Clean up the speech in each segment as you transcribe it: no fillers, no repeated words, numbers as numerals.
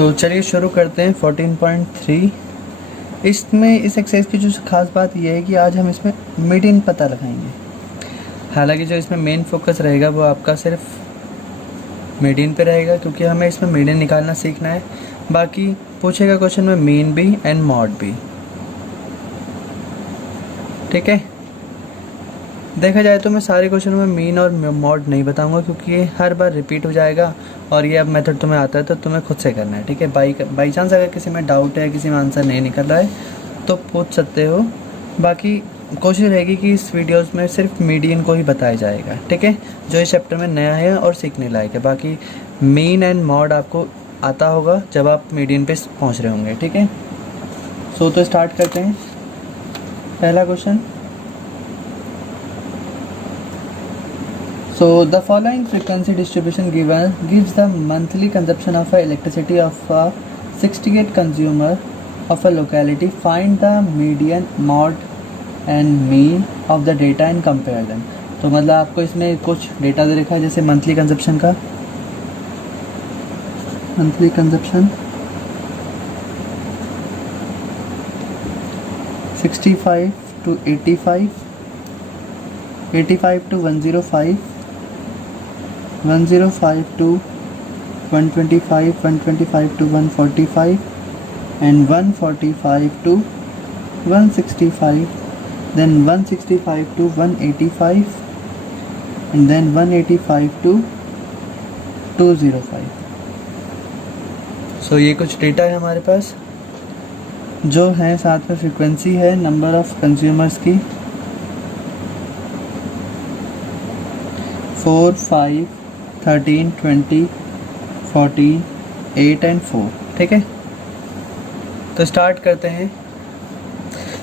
तो चलिए शुरू करते हैं 14.3। इसमें इस एक्सरसाइज की जो खास बात यह है कि आज हम इसमें मीडियन पता लगाएंगे। हालांकि जो इसमें मेन फोकस रहेगा वो आपका सिर्फ मीडियन पे रहेगा, क्योंकि हमें इसमें मीडियन निकालना सीखना है। बाकी पूछेगा क्वेश्चन में मीन भी एंड मॉड भी। ठीक है, देखा जाए तो मैं सारे क्वेश्चनों में मीन और मॉड नहीं बताऊंगा, क्योंकि ये हर बार रिपीट हो जाएगा और ये अब मेथड तुम्हें आता है तो तुम्हें खुद से करना है। ठीक है, बाई चांस अगर किसी में डाउट है, किसी में आंसर नहीं निकल रहा है तो पूछ सकते हो। बाकी कोशिश रहेगी कि इस वीडियोस में सिर्फ मीडियन को ही बताया जाएगा। ठीक है, जो इस चैप्टर में नया है और सीखने लायक है। बाकी मीन एंड मॉड आपको आता होगा जब आप मीडियन पे पहुँच रहे होंगे। ठीक है, तो स्टार्ट करते हैं। पहला question, so the following frequency distribution gives the monthly consumption of electricity of a 68 consumer of a locality. Find the median, mode and mean of the data and compare them. तो मतलब आपको इसमें कुछ data दे रखा है, जैसे monthly consumption का, monthly consumption 65 to 85, 85 to 105, 105 to 125, 125 to 145 and 145 to 165, then 165 to 185 and then 185 to 205। ये कुछ डेटा है हमारे पास जो है, साथ में फ्रीक्वेंसी है, नंबर ऑफ कंज्यूमर्स की 4, 5, 13, 20, 14, 8 एंड 4। ठीक है, तो स्टार्ट करते हैं।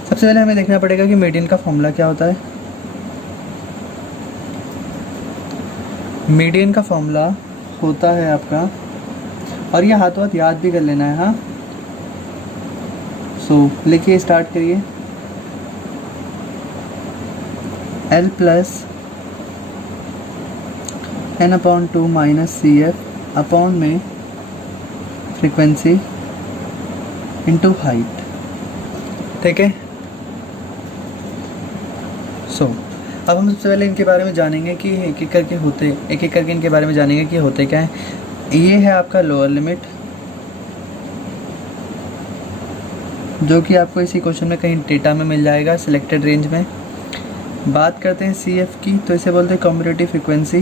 सबसे पहले हमें देखना पड़ेगा कि मीडियन का फॉर्मूला क्या होता है। मीडियन का फॉर्मूला होता है आपका, और ये हाथों हाथ याद भी कर लेना है। हाँ, लिखिए, स्टार्ट करिए। L plus n/2 minus CF upon में फ्रीक्वेंसी इंटू हाइट। ठीक है, अब हम सबसे पहले इनके बारे में जानेंगे कि एक एक करके इनके बारे में जानेंगे कि होते क्या है। ये है आपका लोअर लिमिट, जो कि आपको इसी क्वेश्चन में कहीं डेटा में मिल जाएगा, सिलेक्टेड रेंज में। बात करते हैं CF की, तो इसे बोलते हैं कम्यूटेटिव फ्रीक्वेंसी।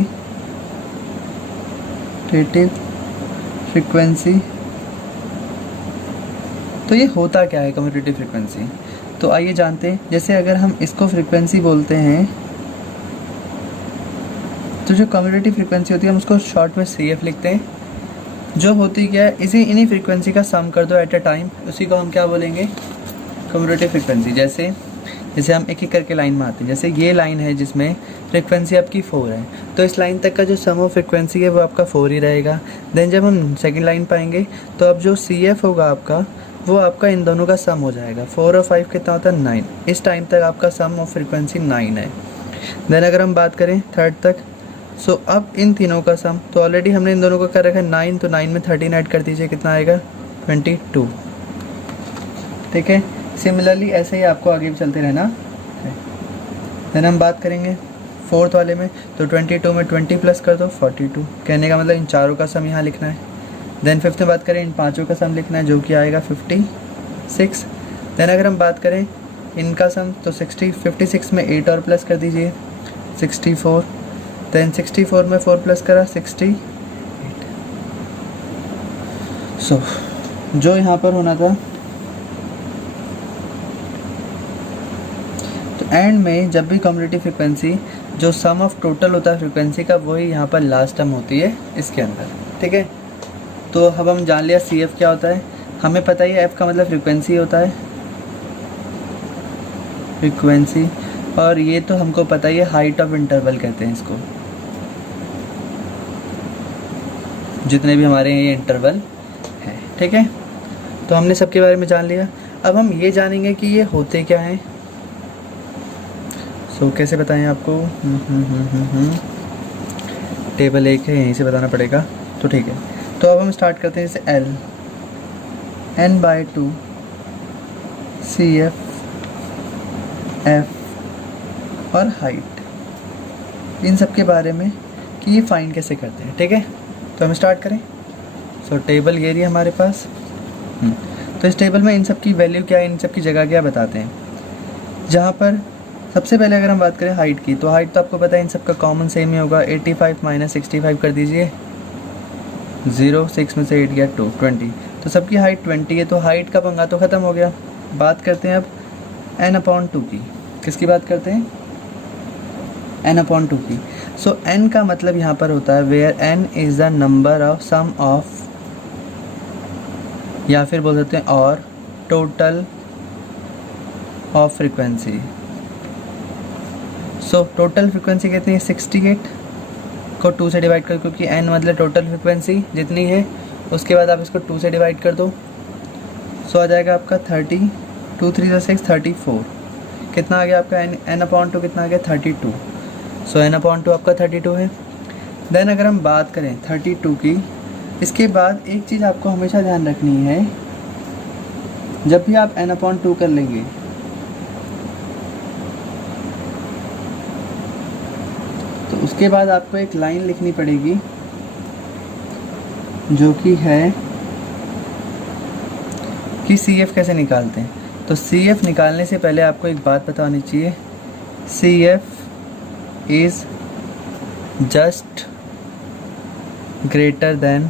तो ये होता क्या है कम्यूटेटिव फ्रीक्वेंसी, तो आइए जानते हैं। जैसे अगर हम इसको फ्रीक्वेंसी बोलते हैं, तो जो कम्यूटेटिव फ्रीक्वेंसी होती है हम उसको शॉर्ट में CF लिखते हैं। जो होती क्या है, इन्हीं फ्रीक्वेंसी का सम कर दो एट अ टाइम, उसी को हम क्या बोलेंगे, कम्यूटेटिव फ्रीक्वेंसी। जैसे हम एक एक करके लाइन में आते हैं। जैसे ये लाइन है जिसमें फ्रीक्वेंसी आपकी 4 है, तो इस लाइन तक का जो सम ऑफ फ्रीक्वेंसी है वो आपका 4 ही रहेगा। देन जब हम सेकंड लाइन पाएंगे तो अब जो CF होगा आपका, वो आपका इन दोनों का सम हो जाएगा। 4 और 5 कितना होता है, 9। इस टाइम तक आपका सम ऑफ फ्रीक्वेंसी 9 है। देन अगर हम बात करें थर्ड तक, अब इन तीनों का सम, तो ऑलरेडी हमने इन दोनों का कर रखा है 9, तो 9 में 13 ऐड कर दीजिए, कितना आएगा, 22। ठीक है, सिमिलरली ऐसे ही आपको आगे भी चलते रहना। देन हम बात करेंगे फोर्थ वाले में, तो 22 में 20 प्लस कर दो, 42। कहने का मतलब इन चारों का सम यहाँ लिखना है। देन फिफ्थ में बात करें, इन पाँचों का सम लिखना है, जो कि आएगा 56। देन अगर हम बात करें इनका सम, तो 56 में 8 और प्लस कर दीजिए, 64। देन 64 में 4 प्लस करा, 68। जो यहाँ पर होना था, तो एंड में जब भी कम्यूटेटिव फ्रीक्वेंसी, जो सम ऑफ टोटल होता है फ्रीक्वेंसी का, वही यहाँ पर लास्ट टर्म होती है इसके अंदर। ठीक है, तो अब हम जान लिया CF क्या होता है। हमें पता ही है F का मतलब फ्रीक्वेंसी होता है, फ्रीक्वेंसी। और ये तो हमको पता ही है, हाइट ऑफ इंटरवल कहते हैं इसको, जितने भी हमारे ये इंटरवल है। ठीक है, तो हमने सबके बारे में जान लिया। अब हम ये जानेंगे कि ये होते क्या हैं। कैसे बताएं आपको, टेबल 1 है, यहीं से बताना पड़ेगा। तो ठीक है, तो अब हम स्टार्ट करते हैं। जैसे n/2 CF F और हाइट, इन सब के बारे में कि ये फाइंड कैसे करते हैं। ठीक है, तो हम स्टार्ट करें। सो टेबल ये रही है हमारे पास। तो इस टेबल में इन सब की वैल्यू क्या है, इन सब की जगह क्या बताते हैं। जहाँ पर सबसे पहले अगर हम बात करें हाइट की, तो हाइट तो आपको पता है इन सब का कॉमन सेम ही होगा। 85 माइनस 65 कर दीजिए, 0, 6 में से 8 गया 2, 20। तो सबकी हाइट 20 है, तो हाइट का पंगा तो ख़त्म हो गया। बात करते हैं अब n/2 की। किसकी बात करते हैं? n/2 की। सो n का मतलब यहाँ पर होता है where n is the number of sum of, या फिर बोल सकते हैं और total of frequency. So total frequency कितनी है? 68 को 2 से डिवाइड कर, क्योंकि n मतलब टोटल फ्रीक्वेंसी जितनी है, उसके बाद आप इसको 2 से डिवाइड कर दो। सो आ जाएगा आपका 30, 2 3 6 34। कितना आ गया आपका n/2 कितना आ गया? 32। सो n/2 आपका 32 है। देन अगर हम बात करें 32 की, इसके बाद एक चीज़ आपको हमेशा ध्यान रखनी है, जब भी आप n/2 कर लेंगे तो उसके बाद आपको एक लाइन लिखनी पड़ेगी जो कि है कि CF कैसे निकालते हैं। तो CF निकालने से पहले आपको एक बात पता होनी चाहिए, CF is just greater then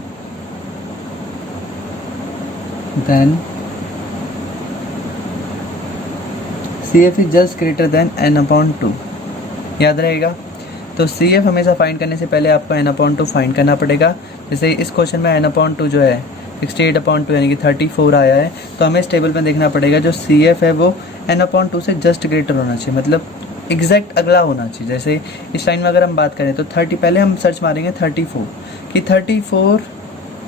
CF is just greater then n/2। याद रहेगा। तो CF हमेशा फाइंड करने से पहले आपको n/2 फाइंड करना पड़ेगा। जैसे इस क्वेश्चन में n/2 जो है 68/2 यानी कि 34 आया है, तो हमें इस टेबल में देखना पड़ेगा जो CF है वो n/2 से जस्ट ग्रेटर होना चाहिए, मतलब एग्जैक्ट अगला होना चाहिए। जैसे इस लाइन में अगर हम बात करें तो 30, पहले हम सर्च मारेंगे 34 कि 34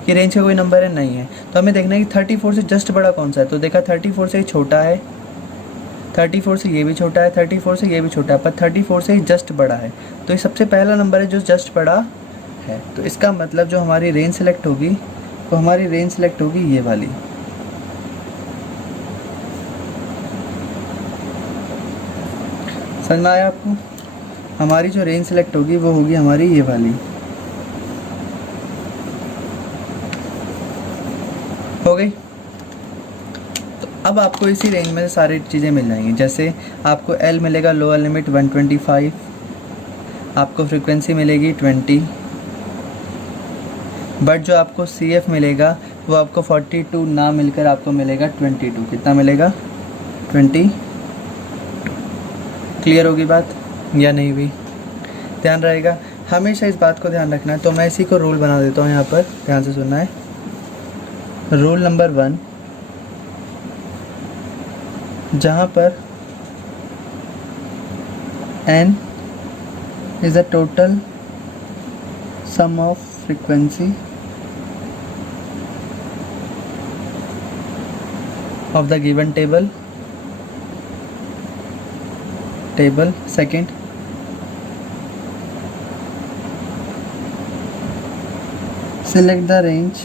की रेंज का कोई नंबर है, नहीं है। तो हमें देखना है कि 34 से जस्ट बड़ा कौन सा है। तो देखा 34 से छोटा है, 34 से ये भी छोटा है, 34 से ये भी छोटा है, पर 34 से ही जस्ट बड़ा है। तो ये सबसे पहला नंबर है जो जस्ट बड़ा है। तो इसका मतलब जो हमारी रेंज सेलेक्ट होगी, तो हमारी रेंज सेलेक्ट होगी ये वाली। समझ में आया आपको? हमारी जो रेंज सेलेक्ट होगी वो होगी हमारी ये वाली। हो गई। तो अब आपको इसी रेंज में सारी चीज़ें मिल जाएंगी। जैसे आपको L मिलेगा लोअर लिमिट 125, आपको फ्रीक्वेंसी मिलेगी 20, बट जो आपको CF मिलेगा वो आपको 42 ना मिलकर आपको मिलेगा 22। कितना मिलेगा? 20। क्लियर होगी बात या नहीं हुई? ध्यान रहेगा, हमेशा इस बात को ध्यान रखना है। तो मैं इसी को रूल बना देता हूँ यहाँ पर, ध्यान से सुनना है। रूल नंबर 1, जहाँ पर n is a total sum of frequency of the given table. Second, select the range,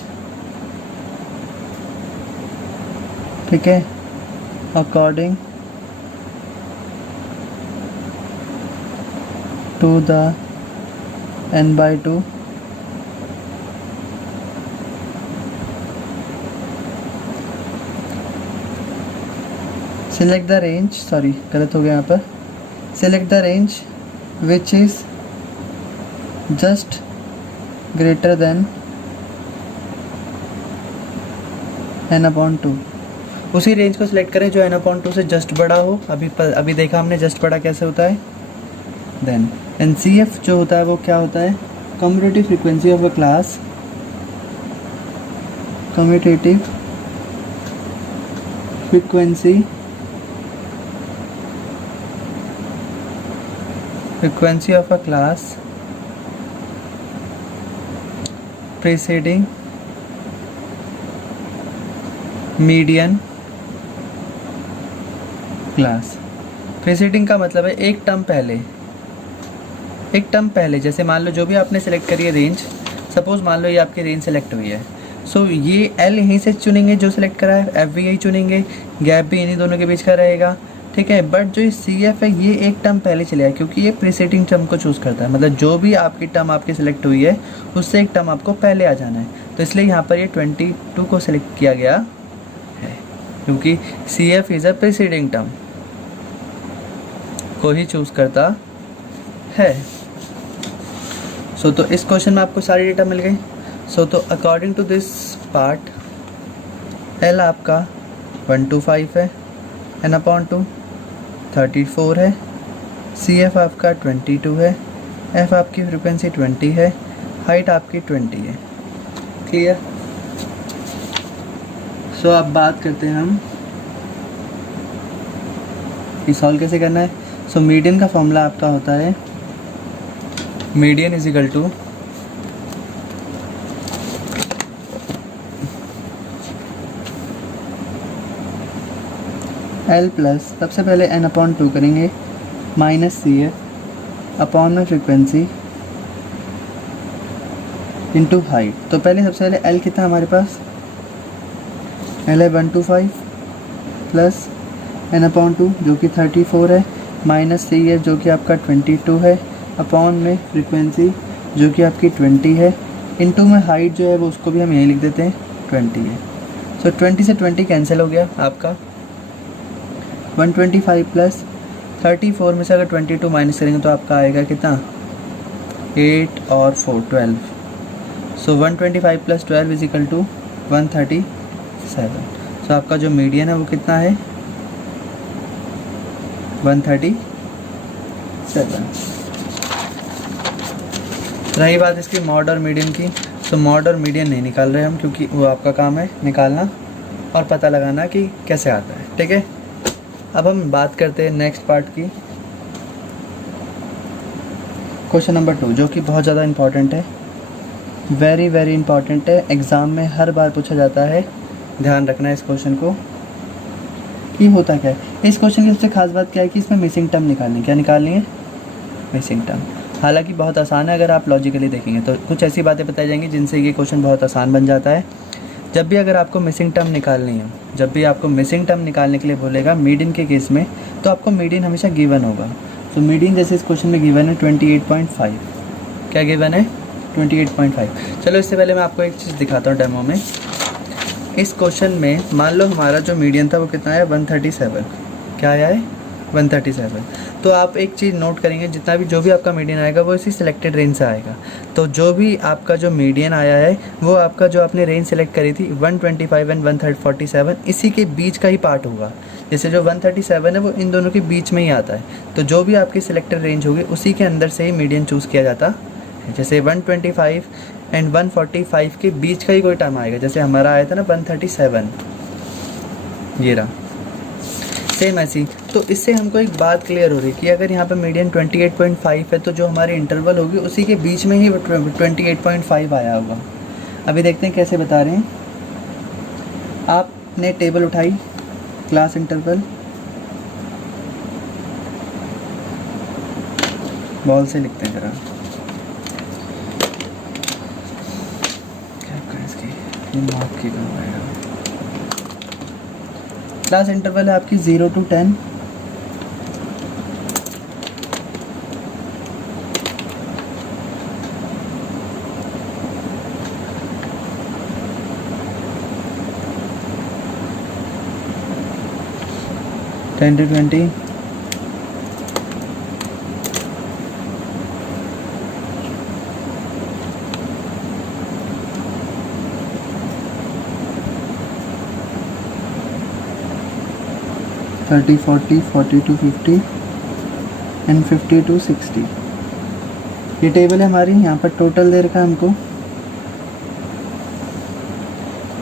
ठीक है, according to the n/2 select the range, sorry गलत हो गया यहाँ पर, select the range which is just greater than n/2। उसी range को select करें जो n/2 से जस्ट बड़ा हो। अभी देखा हमने जस्ट बड़ा कैसे होता है। देन NCF जो होता है वो क्या होता है? Commutative frequency of a class, commutative frequency of a class preceding median class. Preceding का मतलब है एक टर्म पहले। जैसे मान लो जो भी आपने सेलेक्ट करी है रेंज, सपोज मान लो ये आपकी रेंज सेलेक्ट हुई है। सो ये एल यहीं से चुनेंगे जो सिलेक्ट करा है, एफ भी यही चुनेंगे, गैप भी इन्हीं दोनों के बीच का रहेगा, ठीक है। बट जो सी एफ है ये एक टर्म पहले चले आए क्योंकि ये प्रीसीडिंग टर्म को चूज़ करता है, मतलब जो भी आपकी टर्म आपकी सिलेक्ट हुई है उससे एक टर्म आपको पहले आ जाना है। तो इसलिए यहाँ पर ये 22 को सिलेक्ट किया गया है क्योंकि C F is a preceding term को ही चूज़ करता है। सो तो इस क्वेश्चन में आपको सारी डेटा मिल गई। सो तो according to this part L आपका 125 है, एन अपॉन 2 34 है, सी एफ आपका 22 है, एफ आपकी फ्रिक्वेंसी 20 है, हाइट आपकी 20 है। क्लियर। सो अब बात करते हैं हम कि सॉल्व कैसे करना है। सो मीडियन का फॉर्मूला आपका होता है median is equal to L plus, सबसे पहले एन अपॉन 2 करेंगे, माइनस सी एफ अपॉन में फ्रिक्वेंसी इंटू हाइट। तो पहले सबसे पहले एल कितना हमारे पास, एल है 125 प्लस एन अपॉन 2 जो कि 34 है, माइनस सी एफ जो कि आपका 22 है, अपॉन में फ्रिक्वेंसी जो कि आपकी 20 है, इंटू में हाइट जो है वो उसको भी हम यहीं लिख देते हैं 20 है। सो 20 से 20 कैंसिल हो गया आपका, 125 प्लस 34 में से अगर 22 माइनस करेंगे तो आपका आएगा कितना, 8 और 4 12। सो 125 प्लस 12 इज इक्वल टू 137। सो आपका जो मीडियन है वो कितना है, 137। रही बात इसकी मॉड और मीडियन की, तो मॉड और मीडियन नहीं निकाल रहे हम क्योंकि वो आपका काम है निकालना और पता लगाना कि कैसे आता है, ठीक है। अब हम बात करते हैं नेक्स्ट पार्ट की, क्वेश्चन नंबर 2 जो कि बहुत ज़्यादा इम्पॉर्टेंट है, वेरी वेरी इंपॉर्टेंट है, एग्ज़ाम में हर बार पूछा जाता है, ध्यान रखना है इस क्वेश्चन को। ये होता क्या है, इस क्वेश्चन की सबसे खास बात क्या है कि इसमें मिसिंग टर्म निकालनी है। क्या निकालनी है, मिसिंग टर्म। हालांकि बहुत आसान है, अगर आप लॉजिकली देखेंगे तो कुछ ऐसी बातें बताई जाएंगी जिनसे ये क्वेश्चन बहुत आसान बन जाता है। जब भी अगर आपको मिसिंग टर्म निकालनी है, जब भी आपको मिसिंग टर्म निकालने के लिए बोलेगा मीडियन के केस में, तो आपको मीडियन हमेशा गिवन होगा। तो मीडियन जैसे इस क्वेश्चन में गिवन है 28.5, क्या गिवन है 28.5। चलो इससे पहले मैं आपको एक चीज़ दिखाता हूँ डेमो में। इस क्वेश्चन में मान लो हमारा जो मीडियन था वो कितना है 137, क्या आया है 137। तो आप एक चीज़ नोट करेंगे, जितना भी जो भी आपका मीडियन आएगा वो इसी सिलेक्टेड रेंज से आएगा। तो जो भी आपका जो मीडियन आया है वो आपका जो आपने रेंज सेलेक्ट करी थी 125 एंड 147 इसी के बीच का ही पार्ट होगा। जैसे जो 137 है वो इन दोनों के बीच में ही आता है, तो जो भी आपकी सिलेक्टेड रेंज होगी उसी के अंदर से ही मीडियन चूज़ किया जाता है। जैसे 125 एंड 145 के बीच का ही कोई टर्म आएगा, जैसे हमारा आया था ना 137, ये रहा सेम ऐसी। तो इससे हमको एक बात क्लियर हो रही है कि अगर यहाँ पे मीडियन 28.5 है तो जो हमारी इंटरवल होगी उसी के बीच में ही 28.5 आया होगा। अभी देखते हैं कैसे बता रहे हैं। आपने टेबल उठाई, क्लास इंटरवल, बॉल से लिखते हैं जरा, मार्क की करवाएगा। क्लास इंटरवल है आपकी 0 to 10, ten to 20, 30, 40, 40 to 50 and 50 to 60। ये टेबल है हमारी, यहाँ पर टोटल दे रखा है हमको।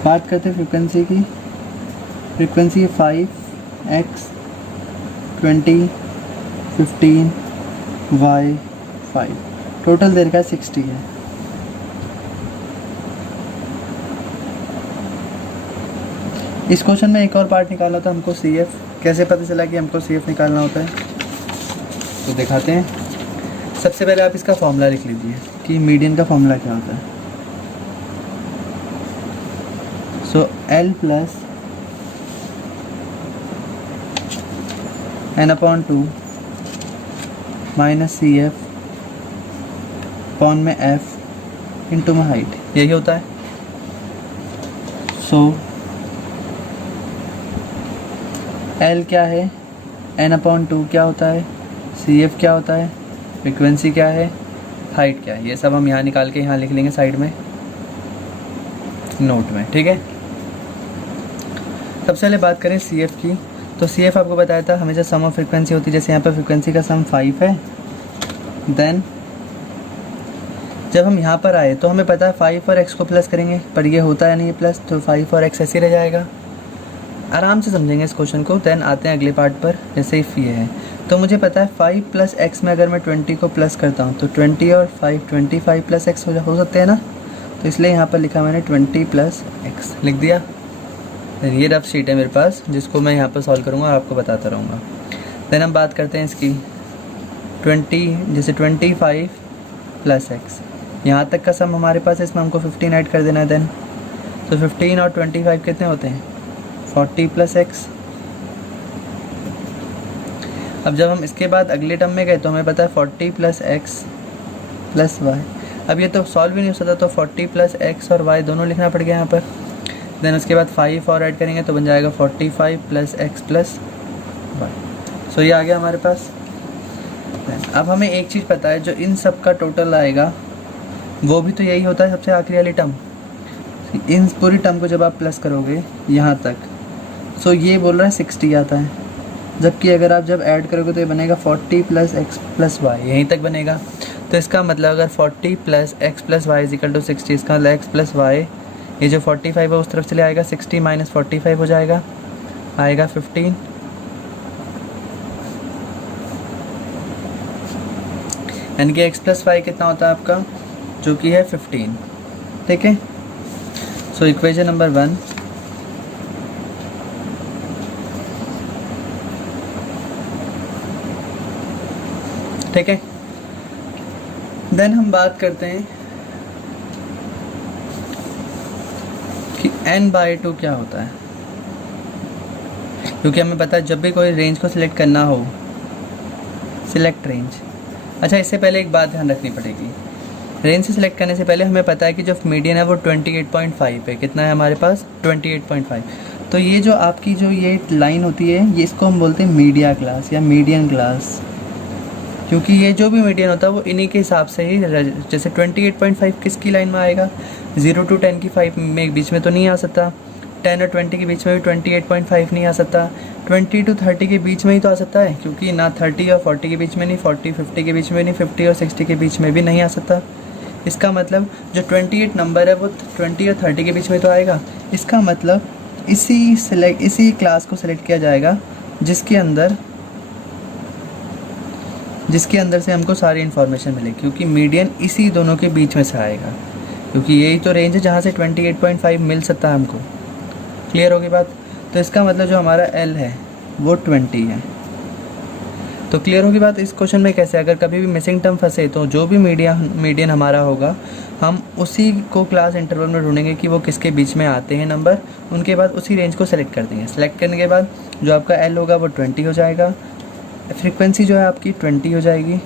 बात करते हैं फ्रिक्वेंसी की, फ्रिक्वेंसी है 5x 20 15 y 5, टोटल दे रखा है 60 है। इस क्वेश्चन में एक और पार्ट निकाला था हमको सी एफ। कैसे पता चला कि हमको सी एफ निकालना होता है, तो दिखाते हैं। सबसे पहले आप इसका फॉर्मूला लिख लीजिए कि मीडियन का फॉर्मूला क्या होता है। सो L plus n/2 minus CF upon में F इंटू में हाइट, यही होता है। सो L क्या है, n/2 क्या होता है, CF क्या होता है, फ्रीक्वेंसी क्या है, हाइट क्या है, ये सब हम यहाँ निकाल के यहाँ लिख लेंगे साइड में नोट में, ठीक है। सबसे पहले बात करें CF की, तो CF आपको बताया था हमेशा सम ऑफ फ्रीक्वेंसी होती है, जैसे यहाँ पर फ्रीक्वेंसी का सम 5 है। देन जब हम यहाँ पर आए तो हमें पता है 5 और x को प्लस करेंगे, पर ये होता है नहीं प्लस, तो 5 और x ऐसे ही रह जाएगा। आराम से समझेंगे इस क्वेश्चन को। देन आते हैं अगले पार्ट पर, जैसे इफ ये है तो मुझे पता है 5 प्लस x में अगर मैं 20 को प्लस करता हूँ तो 20 और 5 25 प्लस x हो सकते हैं ना, तो इसलिए यहाँ पर लिखा मैंने 20 प्लस x लिख दिया। ये रफ शीट है मेरे पास जिसको मैं यहाँ पर सॉल्व करूँगा और आपको बताता रहूँगा। देन हम बात करते हैं इसकी 20, जैसे 25 प्लस x, यहाँ तक का सम हमारे पास है, इसमें हमको 15 ऐड कर देना है। देन तो 15 और 25 कितने होते हैं, 40 प्लस x। अब जब हम इसके बाद अगले टर्म में गए तो हमें पता है 40 प्लस x प्लस y। अब ये तो सॉल्व ही नहीं हो सकता, तो 40 प्लस x और y दोनों लिखना पड़ गया यहाँ पर। देन उसके बाद 5 और ऐड करेंगे तो बन जाएगा 45 प्लस x प्लस y। सो ये आ गया हमारे पास। अब हमें एक चीज़ पता है, जो इन सब का टोटल आएगा वो भी तो यही होता है, सबसे आखिरी वाली टर्म। इन पूरी टर्म को जब आप प्लस करोगे यहाँ तक, सो ये बोल रहा है 60 आता है, जबकि अगर आप जब ऐड करोगे तो ये बनेगा 40 प्लस x प्लस y, यहीं तक बनेगा। तो इसका मतलब अगर 40 plus x plus Y is equal to 60, इसका मतलब x प्लस वाई, ये जो 45 है उस तरफ चले आएगा, 60 माइनस 45 हो जाएगा, आएगा 15। यानी कि x प्लस वाई कितना होता है आपका, जो कि है 15, ठीक है। सो इक्वेशन नंबर 1, ठीक है। देन हम बात करते हैं कि n/2 क्या होता है, क्योंकि हमें पता है जब भी कोई रेंज को सिलेक्ट करना हो, सिलेक्ट रेंज। अच्छा, इससे पहले एक बात ध्यान रखनी पड़ेगी, रेंज से सिलेक्ट करने से पहले हमें पता है कि जो मीडियन है वो 28.5 है। कितना है हमारे पास, 28.5। तो ये जो आपकी जो ये लाइन होती है, ये इसको हम बोलते हैं मीडिया क्लास या मीडियन क्लास, क्योंकि ये जो भी मीडियन होता है वो इन्हीं के हिसाब से ही, जैसे 28.5 किसकी लाइन में आएगा, 0 to 10 की 5 में बीच में तो नहीं आ सकता, 10 और 20 के बीच में भी 28.5 नहीं आ सकता, 20 to 30 के बीच में ही तो आ सकता है, क्योंकि ना 30 और 40 के बीच में नहीं, 40 50 के बीच में नहीं, 50 और 60 के बीच में भी नहीं आ सकता। इसका मतलब जो 28 नंबर है वो 20 और 30 के बीच में तो आएगा। इसका मतलब इसी क्लास को सिलेक्ट किया जाएगा जिसके अंदर से हमको सारी इन्फॉर्मेशन मिले, क्योंकि मीडियन इसी दोनों के बीच में से आएगा, क्योंकि यही तो रेंज है जहाँ से 28.5 मिल सकता है हमको। क्लियर होगी बात। तो इसका मतलब जो हमारा L है वो 20 है। तो क्लियर होगी बात। इस क्वेश्चन में कैसे, अगर कभी भी मिसिंग टर्म फंसे तो जो भी मीडियन हमारा होगा हम उसी को क्लास इंटरवल में ढूंढेंगे कि वो किसके बीच में आते हैं नंबर, उनके बाद उसी रेंज को सेलेक्ट कर देंगे। सेलेक्ट करने के बाद जो आपका L होगा वो 20 हो जाएगा, फ्रीक्वेंसी जो है आपकी 20 हो जाएगी,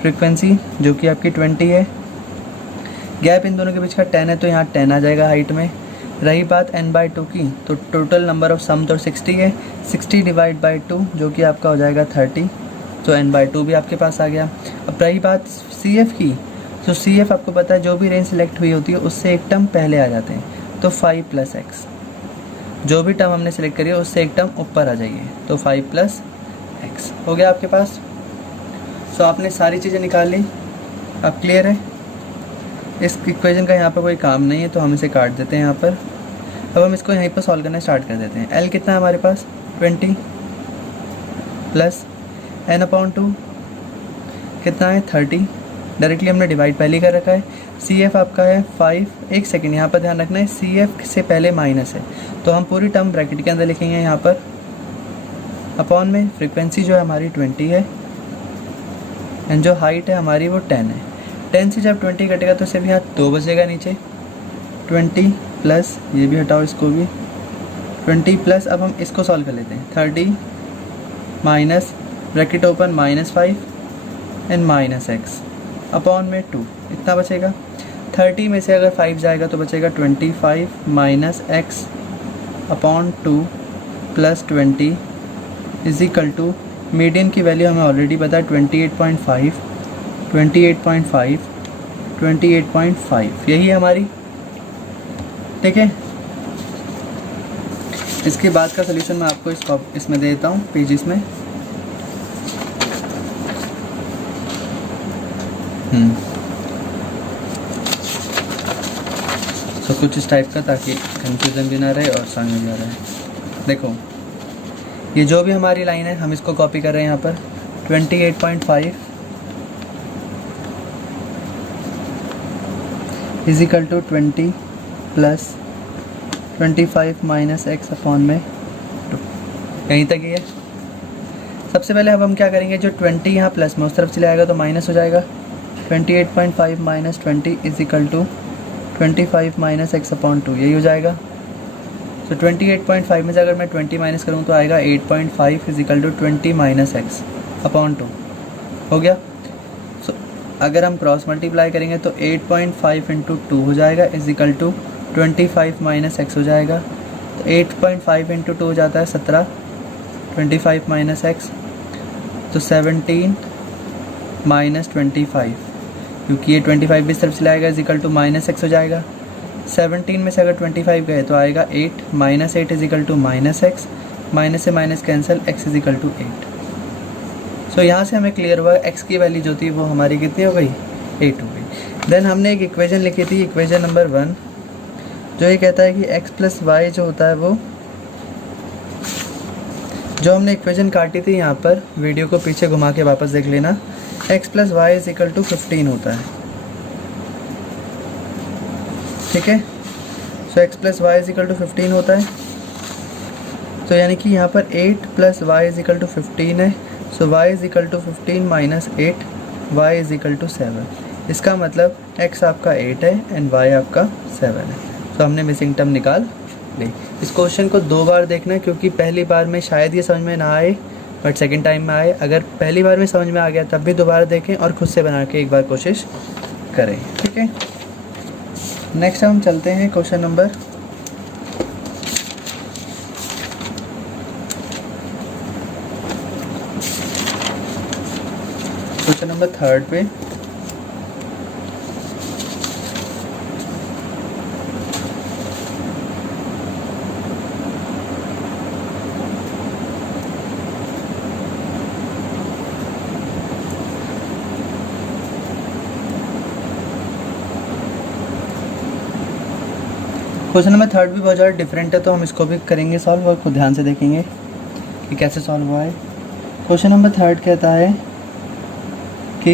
फ्रीक्वेंसी जो कि आपकी 20 है। गैप इन दोनों के बीच का 10 है तो यहाँ 10 आ जाएगा हाइट में। रही बात n/2 की, तो टोटल नंबर ऑफ सम तो 60 है, 60 डिवाइड बाई 2 जो कि आपका हो जाएगा 30, तो n/2 भी आपके पास आ गया। अब रही बात CF की, तो CF आपको पता है जो भी रेंज सेलेक्ट हुई होती है उससे एक टर्म पहले आ जाते हैं, तो 5 प्लस x, जो भी टर्म हमने सेलेक्ट करी है उससे एक टर्म ऊपर आ जाइए, तो 5 प्लस x हो गया आपके पास। सो आपने सारी चीज़ें निकाल ली, अब क्लियर है। इस इक्वेशन का यहाँ पर कोई काम नहीं है तो हम इसे काट देते हैं यहाँ पर। अब हम इसको यहीं पर सॉल्व करना स्टार्ट कर देते हैं। L कितना है हमारे पास, 20 प्लस n/2 कितना है, 30। डायरेक्टली हमने डिवाइड पहले कर रखा है। CF आपका है 5, एक सेकेंड यहाँ पर ध्यान रखना है, CF से पहले माइनस है तो हम पूरी टर्म ब्रैकेट के अंदर लिखेंगे यहाँ पर, अपॉन में फ्रीक्वेंसी जो है हमारी 20 है एंड जो हाइट है हमारी वो 10 है। 10 से जब 20 कटेगा तो सिर्फ यहाँ 2 बचेगा नीचे, 20 प्लस ये भी हटाओ, इसको भी 20 प्लस, अब हम इसको सॉल्व कर लेते हैं, 30 minus bracket open -5 and -x upon में 2, इतना बचेगा। 30 में से अगर 5 जाएगा तो बचेगा 25 minus x upon 2 plus 20 is equal to, median की वैल्यू हमें ऑलरेडी पता है 28.5, 28.5, यही है हमारी। ठीक है, इसके बाद का सलूशन मैं आपको इसमें दे देता हूँ पेजेस में। तो कुछ इस टाइप का, ताकि कंफ्यूजन भी ना रहे और समझ में भी आ रहा है। देखो, ये जो भी हमारी लाइन है हम इसको कॉपी कर रहे हैं यहाँ पर, 28.5 is equal to 20 plus 25 minus x upon में 2, यहीं तक ही है। सबसे पहले अब हम क्या करेंगे, जो 20 यहाँ प्लस में उस तरफ चले आएगा तो माइनस हो जाएगा। 28.5 minus 20 is equal to 25 minus x upon 2, यही हो जाएगा। तो 28.5 में से अगर मैं 20 माइनस करूँ तो आएगा 8.5 is equal to 20 minus x upon 2, हो गया। सो अगर हम क्रॉस मल्टीप्लाई करेंगे तो 8.5 इंटू 2 हो जाएगा is equal to 25 minus x हो जाएगा। तो 8.5 इंटू 2 हो जाता है 17, 25 माइनस x तो 17 माइनस 25, क्योंकि ये 25 भी इस तरफ चला आएगा is equal to minus x हो जाएगा। 17 में से अगर 25 गए तो आएगा 8, minus 8 is equal to minus x, minus से minus cancel, x is equal to 8। So यहाँ से हमें क्लियर हुआ x की वैल्यू जो थी वो हमारी कितनी हो गई, 8 हो गई। देन हमने एक इक्वेशन लिखी थी, इक्वेशन नंबर 1, जो ये कहता है कि x प्लस वाई जो होता है वो, जो हमने इक्वेशन काटी थी यहाँ पर, वीडियो को पीछे घुमा के वापस देख लेना, x plus Y is equal to 15 होता है। ठीक है, so x plus Y is equal to 15 होता है। तो यानी कि यहाँ पर 8 plus Y is equal to 15 है। So y is equal to 15 माइनस 8, y इज इक्वल टू 7। इसका मतलब x आपका 8 है एंड y आपका 7 है। तो हमने मिसिंग टर्म निकाल ली। इस क्वेश्चन को 2 बार देखना है, क्योंकि पहली बार में शायद ये समझ में ना आए बट सेकंड टाइम में आए। अगर पहली बार में समझ में आ गया तब भी दोबारा देखें और खुद से बना के एक बार कोशिश करें। ठीक है, नेक्स्ट हम चलते हैं क्वेश्चन नंबर थर्ड पे। क्वेश्चन नंबर थर्ड भी बहुत ज़्यादा डिफरेंट है, तो हम इसको भी करेंगे सॉल्व और खुद ध्यान से देखेंगे कि कैसे सॉल्व हुआ है। क्वेश्चन नंबर थर्ड कहता है कि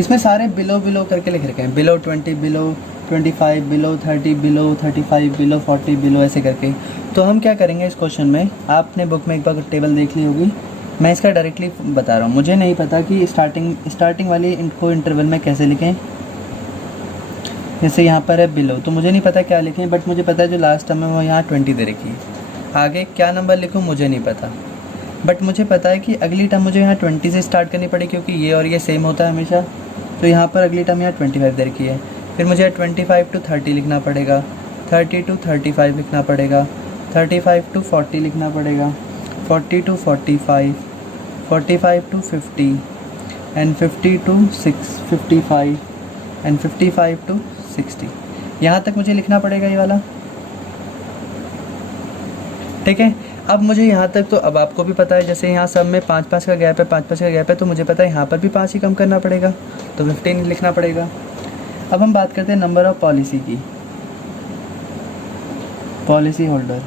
इसमें सारे बिलो करके लिख रखे हैं, below 20, below 25, below 30, below 35, below 40, below, ऐसे करके। तो हम क्या करेंगे इस क्वेश्चन में, आपने बुक में एक बार टेबल देख ली होगी, मैं इसका डायरेक्टली बता रहा हूँ। मुझे नहीं पता कि स्टार्टिंग वाली इनको इंटरवल में कैसे लिखें। जैसे यहाँ पर है बिलो, तो मुझे नहीं पता क्या लिखें, बट मुझे पता है जो लास्ट टर्म है वो यहाँ 20 दे रखी है। आगे क्या नंबर लिखूँ मुझे नहीं पता, बट मुझे पता है कि अगली टर्म मुझे यहाँ 20 से स्टार्ट करनी पड़ेगी, क्योंकि ये और ये सेम होता है हमेशा। तो यहाँ पर अगली टर्म यहाँ 25 दे रखी है। फिर मुझे 25 टू 30 लिखना पड़ेगा, 30 टू 35 लिखना पड़ेगा, 35 टू 40 लिखना पड़ेगा, 40 to 45, 45 to 50 and 50 to 55 and 55 to 60। यहाँ तक मुझे लिखना पड़ेगा ये वाला। ठीक है, अब मुझे यहाँ तक, तो अब आपको भी पता है जैसे यहाँ सब में 5-5 का गैप है, 5-5 का गैप है, तो मुझे पता है यहाँ पर भी 5 ही कम करना पड़ेगा, तो 15 लिखना पड़ेगा। अब हम बात करते हैं नंबर ऑफ पॉलिसी की, पॉलिसी होल्डर,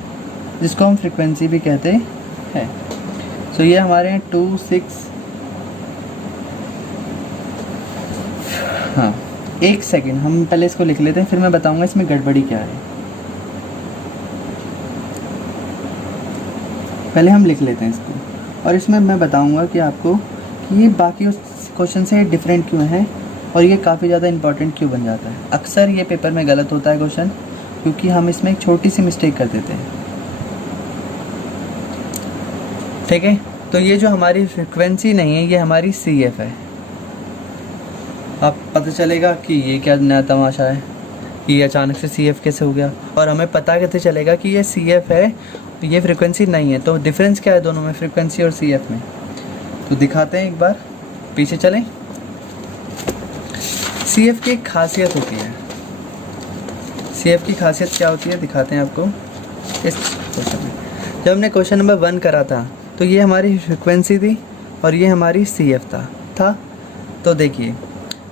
जिसको हम फ्रीक्वेंसी भी कहते हैं। सो ये हमारे हैं 2, 6। हाँ, एक सेकेंड, हम पहले इसको लिख लेते हैं, फिर मैं बताऊँगा इसमें गड़बड़ी क्या है। पहले हम लिख लेते हैं इसको, और इसमें मैं बताऊंगा कि आपको कि ये बाकी उस क्वेश्चन से डिफरेंट क्यों है और ये काफ़ी ज़्यादा इंपॉर्टेंट क्यों बन जाता है? अक्सर ये पेपर में गलत होता है क्वेश्चन, क्योंकि हम इसमें एक छोटी सी मिस्टेक कर देते हैं। ठीक है, तो ये जो हमारी फ्रिक्वेंसी नहीं है, ये हमारी CF है। आप पता चलेगा कि ये क्या नया तमाशा है, ये अचानक से CF कैसे हो गया, और हमें पता कैसे चलेगा कि ये CF है, ये फ्रिक्वेंसी नहीं है। तो डिफरेंस क्या है दोनों में, फ्रिक्वेंसी और CF में? तो दिखाते हैं, एक बार पीछे चलें। CF की एक खासियत होती है। CF की खासियत क्या होती है दिखाते हैं आपको इस क्वेश्चन में। जब हमने क्वेश्चन नंबर 1 करा था तो ये हमारी फ्रिक्वेंसी थी और ये हमारी CF था। तो देखिए,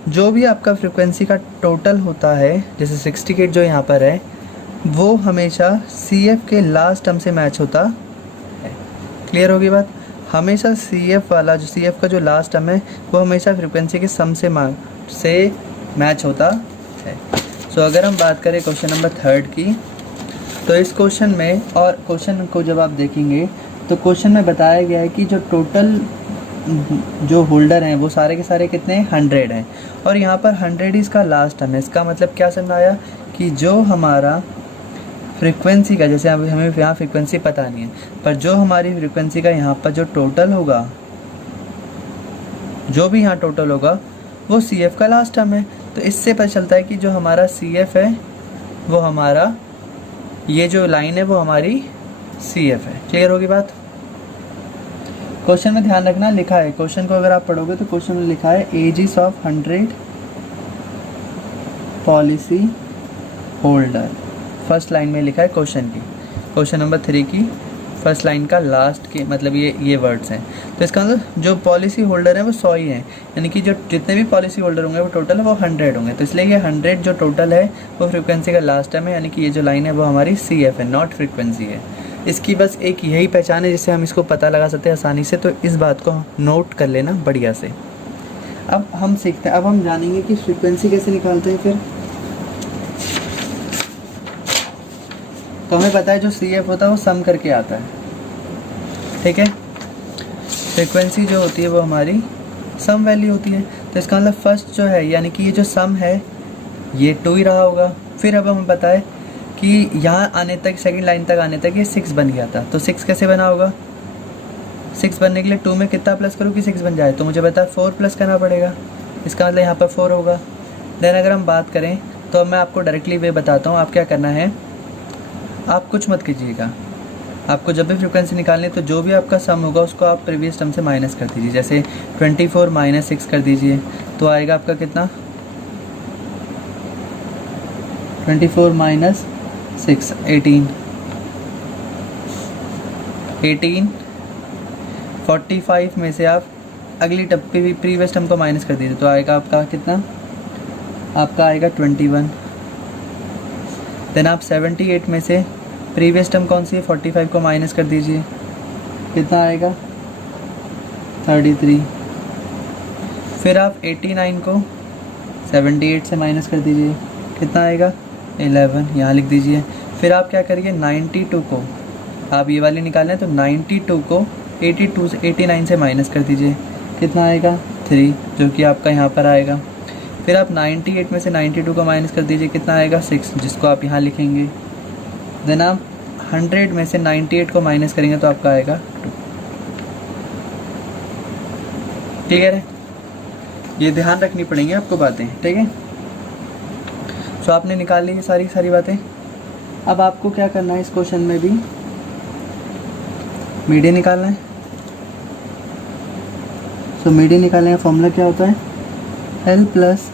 जो भी आपका फ्रिक्वेंसी का टोटल होता है, जैसे 68 जो यहाँ पर है, वो हमेशा CF के लास्ट टर्म से मैच होता है। क्लियर होगी बात? हमेशा CF वाला, जो CF का जो लास्ट टर्म है, वो हमेशा फ्रिक्वेंसी के सम से मैच होता है। सो अगर हम बात करें क्वेश्चन नंबर 3 की, तो इस क्वेश्चन में, और क्वेश्चन को जब आप देखेंगे तो क्वेश्चन में बताया गया है कि जो टोटल जो होल्डर हैं वो सारे के सारे कितने हैं, 100 हैं, और यहाँ पर 100 इसका लास्ट टर्म है। इसका मतलब क्या समझ आया कि जो हमारा फ्रिक्वेंसी का, जैसे अभी हमें यहाँ फ्रिक्वेंसी पता नहीं है, पर जो हमारी फ्रिक्वेंसी का यहाँ पर जो टोटल होगा, जो भी यहाँ टोटल होगा, वो CF का लास्ट टर्म है। तो इससे पता चलता है कि जो हमारा CF है वो हमारा, ये जो लाइन है वो हमारी CF है। क्लियर होगी बात? क्वेश्चन में ध्यान रखना, लिखा है, क्वेश्चन को अगर आप पढ़ोगे तो क्वेश्चन में लिखा है ages of 100 policy holder. First line में लिखा है क्वेश्चन की, क्वेश्चन नंबर 3 की फर्स्ट लाइन का लास्ट के मतलब ये वर्ड्स हैं। तो इसका मतलब जो पॉलिसी होल्डर है वो 100 ही हैं, यानी कि जो जितने भी पॉलिसी होल्डर होंगे वो टोटल है वो 100 होंगे। तो इसलिए ये 100 जो टोटल है वो फ्रिक्वेंसी का लास्ट टर्म है, यानी कि ये जो लाइन है वो हमारी CF है, नॉट फ्रिक्वेंसी है। इसकी बस एक यही पहचान है जिससे हम इसको पता लगा सकते हैं आसानी से। तो इस बात को नोट कर लेना बढ़िया से। अब हम सीखते हैं, अब हम जानेंगे कि फ्रिक्वेंसी कैसे निकालते हैं। फिर तो हमें पता है जो CF होता है वो सम करके आता है। ठीक है, फ्रिक्वेंसी जो होती है वो हमारी सम वैल्यू होती है। तो इसका मतलब फर्स्ट जो है, यानी कि ये जो सम है ये 2 ही रहा होगा। फिर अब हमें पता है कि यहाँ आने तक, सेकंड लाइन तक आने तक ये 6 बन गया था। तो 6 कैसे बना होगा? 6 बनने के लिए 2 में कितना प्लस करूँ कि 6 बन जाए? तो मुझे पता है 4 प्लस करना पड़ेगा। इसका मतलब यहाँ पर 4 होगा। देन अगर हम बात करें तो मैं आपको डायरेक्टली वे बताता हूँ। आप क्या करना है, आप कुछ मत कीजिएगा। आपको जब भी फ्रिक्वेंसी निकालनी है तो जो भी आपका सम होगा उसको आप प्रीवियस टर्म से माइनस कर दीजिए। जैसे 24 माइनस 6 कर दीजिए तो आएगा आपका कितना, 24 माइनस 6 18 45 में से आप अगली टप्पी प्रीवियस टर्म को माइनस कर दीजिए तो आएगा आपका कितना, आपका आएगा 21। देन आप 78 में से प्रीवियस टर्म कौन सी है, 45 को माइनस कर दीजिए, कितना आएगा 33। फिर आप 89 को 78 से माइनस कर दीजिए, कितना आएगा 11, यहाँ लिख दीजिए। फिर आप क्या करिए, 92 को आप ये वाली निकालें तो 92 को 82 से 89 से माइनस कर दीजिए, कितना आएगा 3, जो कि आपका यहाँ पर आएगा। फिर आप 98 में से 92 को माइनस कर दीजिए, कितना आएगा 6, जिसको आप यहाँ लिखेंगे। देन आप 100 में से 98 को माइनस करेंगे तो आपका आएगा 2। क्लियर है? ये ध्यान रखनी पड़ेंगी आपको बातें। ठीक है, सो आपने निकाल ली ये सारी बातें। अब आपको क्या करना है, इस क्वेश्चन में भी मीडियन निकालना है। सो मीडियन निकालने का फॉर्मूला क्या होता है, L plus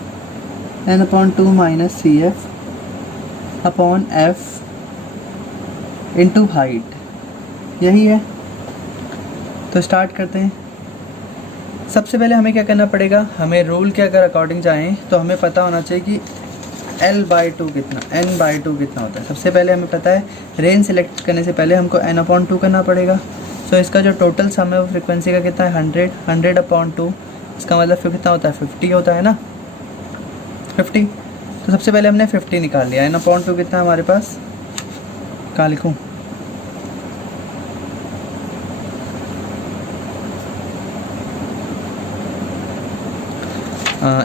n/2 minus CF upon F into height, यही है। तो स्टार्ट करते हैं। सबसे पहले हमें क्या करना पड़ेगा, हमें रूल के अगर अकॉर्डिंग जाएं तो हमें पता होना चाहिए कि L/2 कितना, n/2 कितना होता है। सबसे पहले हमें पता है रेंज सेलेक्ट करने से पहले हमको n/2 करना पड़ेगा। सो इसका जो टोटल सम है वो फ्रिक्वेंसी का कितना है 100/2, इसका मतलब फिर कितना होता है 50 होता है ना, 50। तो सबसे पहले हमने 50 निकाल लिया। n/2 कितना हमारे पास, कहाँ लिखूँ,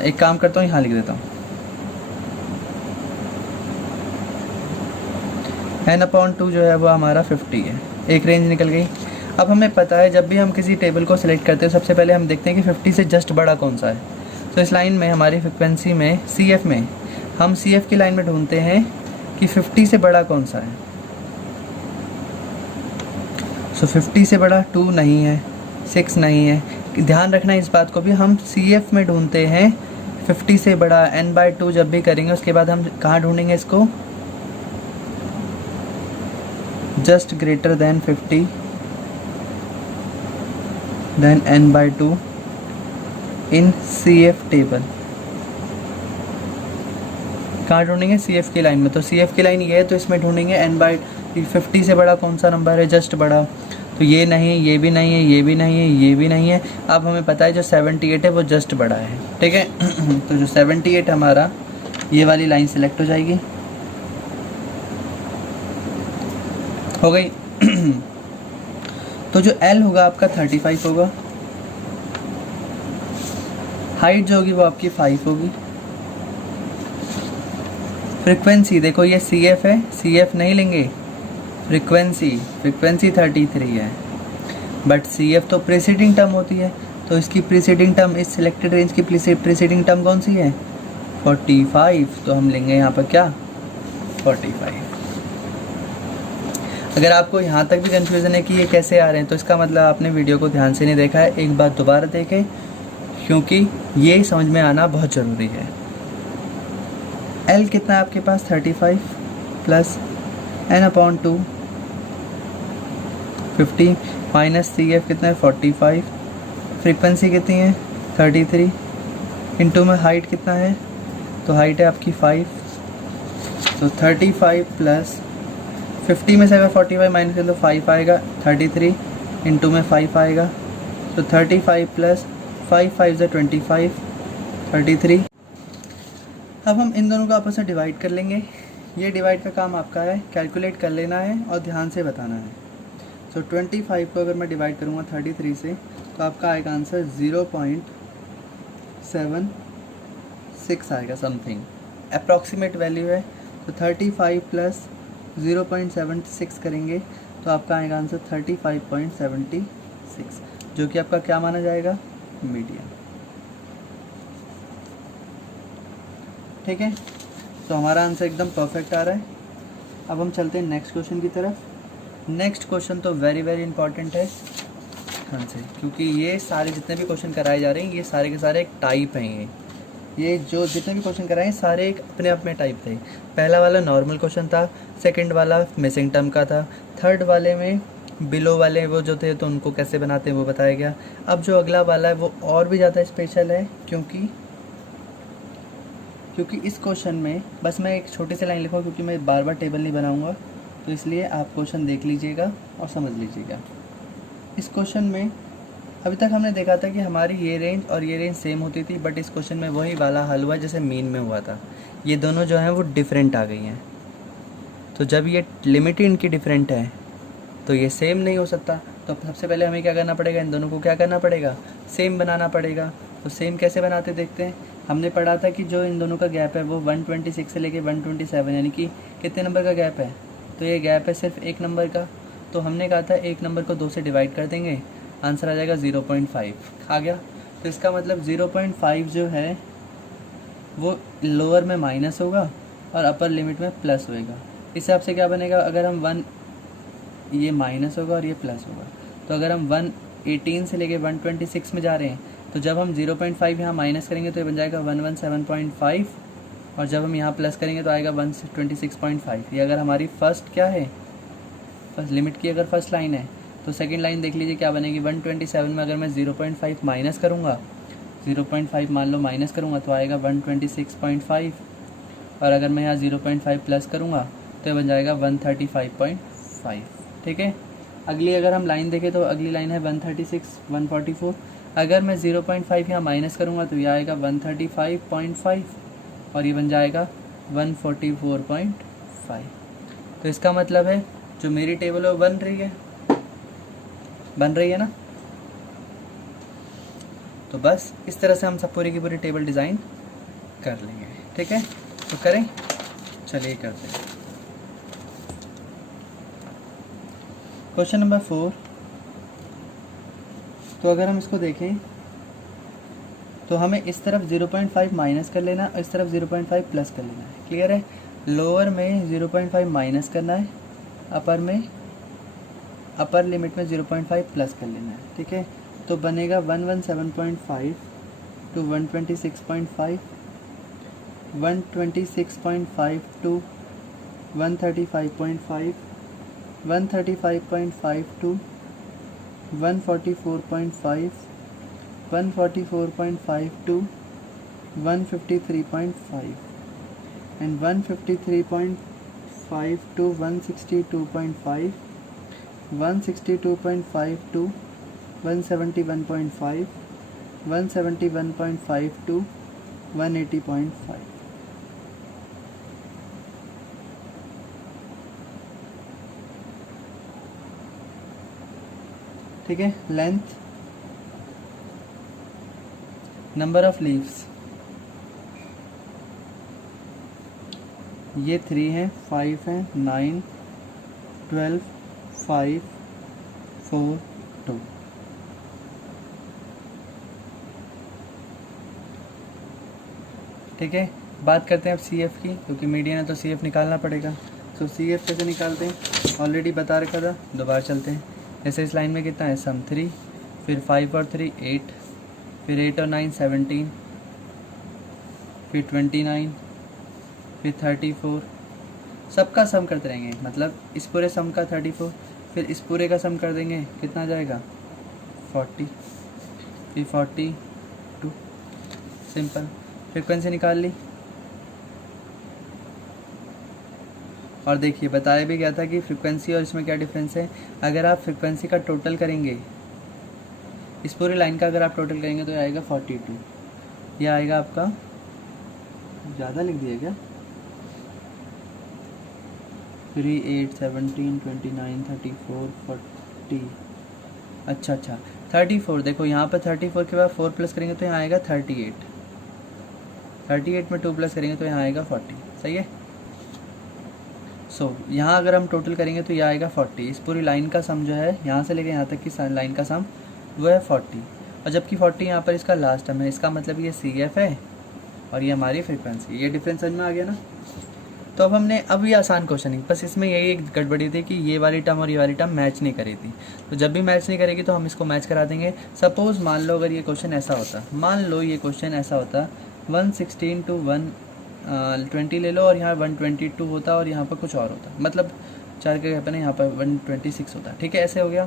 एक काम करता हूँ, यहाँ लिख देता हूँ n/2 जो है वो हमारा 50 है। एक रेंज निकल गई। अब हमें पता है जब भी हम किसी टेबल को सिलेक्ट करते हैं सबसे पहले हम देखते हैं कि 50 से जस्ट बड़ा कौन सा है। तो इस लाइन में हमारी फ्रिक्वेंसी में CF में हम CF की लाइन में ढूंढते हैं कि 50 से बड़ा कौन सा है। सो 50 से बड़ा 2 नहीं है, 6 नहीं है। ध्यान रखना इस बात को भी, हम CF में ढूंढते हैं 50 से बड़ा। n/2 जब भी करेंगे उसके बाद हम कहाँ ढूंढेंगे इसको, just greater than 50 than n/2 in CF table. कहाँ ढूंढेंगे, CF की लाइन में। तो CF की लाइन ये है तो इसमें ढूंढेंगे n/50 से बड़ा कौन सा नंबर है, जस्ट बड़ा। तो ये नहीं, ये भी नहीं है, ये भी नहीं है, ये भी नहीं है। अब हमें पता है जो 78 है वो जस्ट बड़ा है, ठीक है। तो जो 78 हमारा, ये वाली लाइन सिलेक्ट हो जाएगी, हो गई। तो जो L होगा आपका 35 होगा, हाइट जो होगी वो आपकी 5 होगी। फ्रीक्वेंसी देखो ये CF है, CF नहीं लेंगे, फ्रीक्वेंसी 33 है, बट CF तो प्रीसीडिंग टर्म होती है। तो इसकी प्रीसीडिंग टर्म, इस सिलेक्टेड रेंज की प्रीसीडिंग टर्म कौन सी है, 45। तो हम लेंगे यहाँ पर क्या, 45। अगर आपको यहाँ तक भी कन्फ्यूज़न है कि ये कैसे आ रहे हैं तो इसका मतलब आपने वीडियो को ध्यान से नहीं देखा है। एक बार दोबारा देखें, क्योंकि ये समझ में आना बहुत ज़रूरी है। L कितना है आपके पास, 35 प्लस n/2 50 माइनस CF कितना है, 45। फ्रीक्वेंसी कितनी है, 33। इंटू में हाइट कितना है, तो हाइट है आपकी 5। तो 35 प्लस 50 में से अगर 45 माइनस करें तो 5 आएगा, 33 इंटू में 5 आएगा। तो 35 प्लस 5 5 से 25, 33। अब हम इन दोनों को आपस में डिवाइड कर लेंगे। ये डिवाइड का काम आपका है, कैलकुलेट कर लेना है और ध्यान से बताना है। सो 25 को अगर मैं डिवाइड करूँगा 33 से तो आपका आएगा आंसर 0.76 आएगा, समथिंग अप्रॉक्सीमेट वैल्यू है। तो 35 प्लस 0.76 करेंगे तो आपका आएगा आंसर 35.76, जो कि आपका क्या माना जाएगा, मीडियन। ठीक है, तो हमारा आंसर एकदम परफेक्ट आ रहा है। अब हम चलते हैं नेक्स्ट क्वेश्चन की तरफ। नेक्स्ट क्वेश्चन तो वेरी वेरी इंपॉर्टेंट है, हाँ जी, क्योंकि ये सारे जितने भी क्वेश्चन कराए जा रहे हैं ये सारे के सारे एक टाइप हैं। ये जो जितने भी क्वेश्चन कराए हैं सारे एक अपने आप में टाइप थे। पहला वाला नॉर्मल क्वेश्चन था, सेकंड वाला मिसिंग टर्म का था, थर्ड वाले में बिलो वाले वो जो थे तो उनको कैसे बनाते हैं वो बताया गया। अब जो अगला वाला है वो और भी ज़्यादा स्पेशल है, क्योंकि इस क्वेश्चन में बस मैं एक छोटी सी लाइन लिखूँगा, क्योंकि मैं बार बार टेबल नहीं बनाऊँगा, तो इसलिए आप क्वेश्चन देख लीजिएगा और समझ लीजिएगा। इस क्वेश्चन में अभी तक हमने देखा था कि हमारी ये रेंज और ये रेंज सेम होती थी, बट इस क्वेश्चन में वही वाला हल हुआ जैसे मीन में हुआ था। ये दोनों जो हैं वो डिफरेंट आ गई हैं। तो जब ये लिमिट ही इनकी डिफरेंट है तो ये सेम नहीं हो सकता। तो सबसे पहले हमें क्या करना पड़ेगा, इन दोनों को क्या करना पड़ेगा, सेम बनाना पड़ेगा। तो सेम कैसे बनाते देखते हैं। हमने पढ़ा था कि जो इन दोनों का गैप है वो 126 से लेके 127, यानी कि कितने नंबर का गैप है, तो ये गैप है सिर्फ एक नंबर का। तो हमने कहा था एक नंबर को 2 से डिवाइड कर देंगे, आंसर आ जाएगा 0.5 आ गया। तो इसका मतलब 0.5 जो है वो लोअर में माइनस होगा और अपर लिमिट में प्लस होएगा। इस हिसाब से क्या बनेगा, अगर हम 1, ये माइनस होगा और ये प्लस होगा। तो अगर हम 118 से लेके 126 में जा रहे हैं तो जब हम 0.5 यहाँ माइनस करेंगे तो ये बन जाएगा 117.5, और जब हम यहाँ प्लस करेंगे तो आएगा 126.5। ये अगर हमारी फर्स्ट क्या है, फर्स्ट लिमिट की अगर फर्स्ट लाइन है, तो सेकंड लाइन देख लीजिए क्या बनेगी। 127 में अगर मैं 0.5 माइनस करूँगा, 0.5 मान लो माइनस करूँगा तो आएगा 126.5, और अगर मैं यहाँ 0.5 प्लस करूँगा तो ये बन जाएगा 135.5। ठीक है, अगली अगर हम लाइन देखें तो अगली लाइन है 136, 144। अगर मैं 0.5 यहाँ माइनस करूँगा तो ये आएगा 135.5, और ये बन जाएगा 144.5। तो इसका मतलब है जो मेरी टेबल है वो बन रही है ना। तो बस इस तरह से हम सब पूरी की पूरी टेबल डिज़ाइन कर लेंगे। ठीक है, तो करें, चलिए करते हैं। Question number 4। तो अगर हम इसको देखें तो हमें इस तरफ 0.5 माइनस कर लेना और इस तरफ 0.5 प्लस कर लेना है। क्लियर है? लोअर में 0.5 माइनस करना है, अपर लिमिट में 0.5 प्लस कर लेना है। ठीक है, तो बनेगा 117.5 to 126.5, 126.5 to 135.5, 135.5 to 144.5, 144.5 to 153.5 and 153.5 to 162.5, 162.5 to 171.5, 171.5 to 180.5। ठीक है, लेंथ, नंबर ऑफ लीव्स, ये 3 है, 5 है, 9, 12, 5, 4, 2। ठीक है, बात करते हैं अब सी एफ की, क्योंकि मीडियन है तो सी एफ निकालना पड़ेगा। तो सी एफ कैसे निकालते हैं, ऑलरेडी बता रखा था, दोबारा चलते हैं। जैसे इस लाइन में कितना है, सम 3, फिर 5 और 3 8, फिर 8 और 9 17, फिर 29, फिर 34, सबका सम करते रहेंगे, मतलब इस पूरे सम का 34, फिर इस पूरे का सम कर देंगे, कितना जाएगा 40, फिर 42। सिंपल, फ्रीक्वेंसी निकाल ली। और देखिए बताया भी गया था कि फ्रीक्वेंसी और इसमें क्या डिफरेंस है। अगर आप फ्रीक्वेंसी का टोटल करेंगे, इस पूरी लाइन का अगर आप टोटल करेंगे तो ये आएगा 42, ये आएगा आपका, ज़्यादा लिख दिया क्या, 3, 8, 17, 29, 34, 40, अच्छा 34। देखो यहाँ पर 34 के बाद 4 प्लस करेंगे तो यहाँ आएगा 38, 38 में 2 प्लस करेंगे तो यहाँ आएगा 40। सही है। यहाँ अगर हम टोटल करेंगे तो यह आएगा 40। इस पूरी लाइन का सम जो है, यहाँ से लेकर यहाँ तक की लाइन का सम वो है 40, और जबकि 40 यहाँ पर इसका लास्ट टर्म है। इसका मतलब ये सी एफ है और ये हमारी फ्रीक्वेंसी। ये डिफरेंस समझ में आ गया ना। तो अब हमने, अब ये आसान क्वेश्चन है, बस इसमें यही एक गड़बड़ी थी कि ये वाली टर्म और ये वाली टर्म मैच नहीं करी थी। तो जब भी मैच नहीं करेगी तो हम इसको मैच करा देंगे। सपोज मान लो अगर ये क्वेश्चन ऐसा होता, मान लो ये क्वेश्चन ऐसा होता 116 टू 120 ले लो और यहाँ 122 होता और यहाँ पर कुछ और होता, मतलब 4 के गैप है ना, यहाँ पर 126 होता। ठीक है, ऐसे हो गया।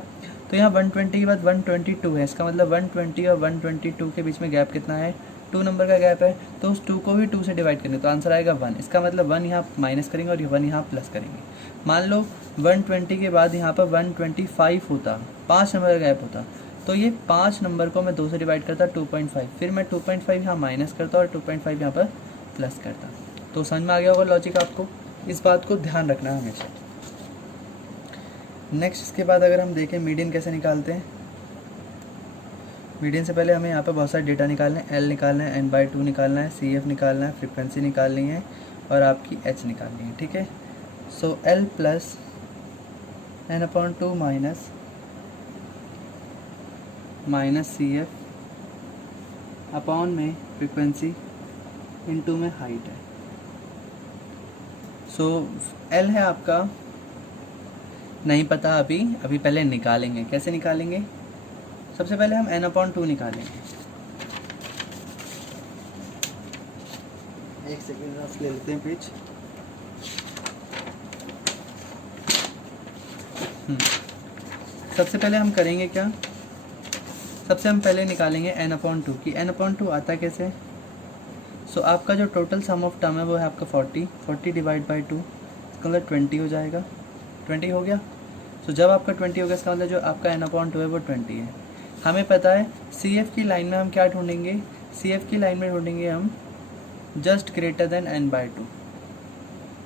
तो यहाँ 120 के बाद 122 है, इसका मतलब 120 और 122 के बीच में गैप कितना है, 2 नंबर का गैप है। तो उस 2 को भी 2 से डिवाइड करेंगे तो आंसर आएगा 1। इसका मतलब 1 यहाँ माइनस करेंगे और 1 यहाँ प्लस करेंगे। मान लो 120 के बाद यहाँ पर 125 होता, 5 नंबर का गैप होता, तो ये 5 नंबर को मैं 2 से डिवाइड करता 2.5, फिर मैं 2.5 यहाँ माइनस करता और 2.5 यहाँ पर प्लस करता। तो समझ में आ गया होगा लॉजिक आपको, इस बात को ध्यान रखना है हमेशा। नेक्स्ट इसके बाद अगर हम देखें मीडियन कैसे निकालते हैं। मीडियन से पहले हमें यहाँ पर बहुत सारे डेटा निकालने हैं, एल निकालना है, n/2 निकालना है, सी एफ निकालना है, फ्रीक्वेंसी निकालनी है और आपकी एच निकालनी है। ठीक है, so L plus n/2 minus C F upon में फ्रीक्वेंसी इनटू में हाइट है। सो एल है आपका नहीं पता अभी पहले निकालेंगे। कैसे निकालेंगे, सबसे पहले हम n/2 निकालेंगे। एक सेकेंड आप ले लेते हैं पेज। सबसे पहले हम करेंगे क्या, सबसे हम पहले निकालेंगे n/2 की। n/2 आता कैसे, सो आपका जो टोटल सम ऑफ टर्म है वो है आपका 40 डिवाइड बाई 2, इसका मतलब 20 हो जाएगा। 20 हो गया। सो जब आपका 20 हो गया इसका मतलब जो आपका n/2 है वो 20 है। हमें पता है सी एफ की लाइन में हम क्या ढूंढेंगे, सी एफ की लाइन में ढूंढेंगे हम जस्ट ग्रेटर देन n/2।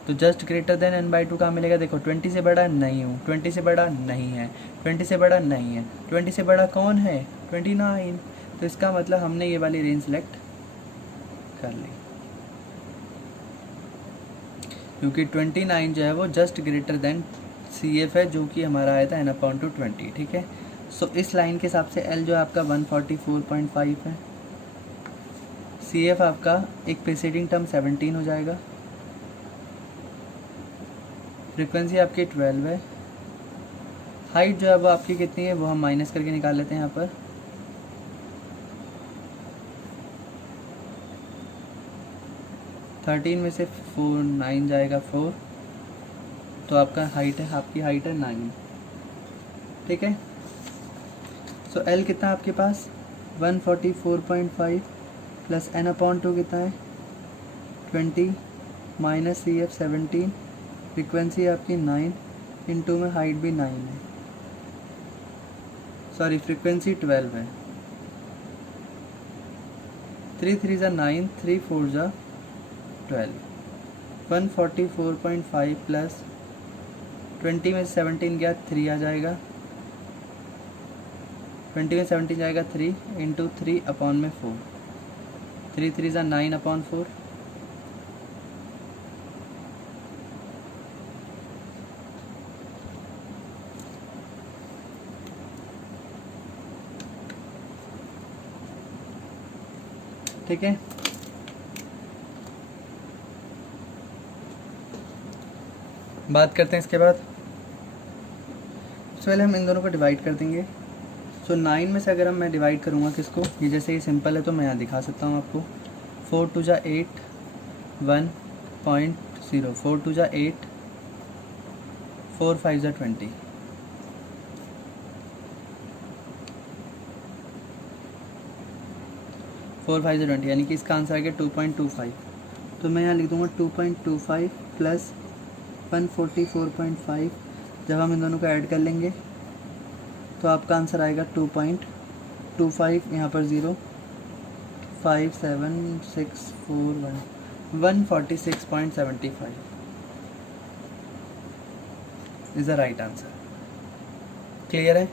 तो जस्ट ग्रेटर देन n/2 कहाँ मिलेगा, देखो 20 से बड़ा नहीं हूँ, 20 से बड़ा नहीं है, 20 से बड़ा नहीं है, 20 से बड़ा कौन है 29। तो इसका मतलब हमने ये वाली रेंज सेलेक्ट कर ली, क्योंकि 29 जो है वो जस्ट ग्रेटर देन CF है, जो कि हमारा आया था n/20, ठीक है। सो इस लाइन के हिसाब से L जो है आपका 144.5 है, CF आपका एक प्रीसीडिंग टर्म 17 हो जाएगा, फ्रीक्वेंसी आपकी 12 है, हाइट जो है वो आपकी कितनी है वो हम माइनस करके निकाल लेते हैं यहाँ पर। थर्टीन में से 9 जाएगा 4, तो आपका हाइट है, आपकी हाइट है 9, ठीक है। सो L कितना है आपके पास 144.5 प्लस n/2 कितना है 20 माइनस CF 17, फ्रीक्वेंसी आपकी 9 इंटू में हाइट भी 9 है, सॉरी फ्रीक्वेंसी 12 है, 3 3 ज़ा 9, 3 4 ज़ा 12, 144.5 प्लस 20 में 17 गया 3 आ जाएगा, 20 में 17 जाएगा 3 इंटू 3/4, 3 3 ज़ा 9/4, ठीक है। बात करते हैं इसके बाद, सबसे पहले हम इन दोनों को डिवाइड कर देंगे। सो 9 में से अगर मैं डिवाइड करूँगा किसको, ये जैसे ये सिंपल है तो मैं यहाँ दिखा सकता हूँ आपको, 4 2 ज़ा 8, 1.0, 4 2 ज़ा 8, 4 5 ज़ा 20, यानी कि इसका आंसर आएगा 2.25। तो मैं यहाँ लिख दूँगा 2.25 प्लस 144.5, जब हम इन दोनों को ऐड कर लेंगे तो आपका आंसर आएगा 2.25, यहाँ पर 0 5 7 6 4 1 146.75 is the right answer. Clear है।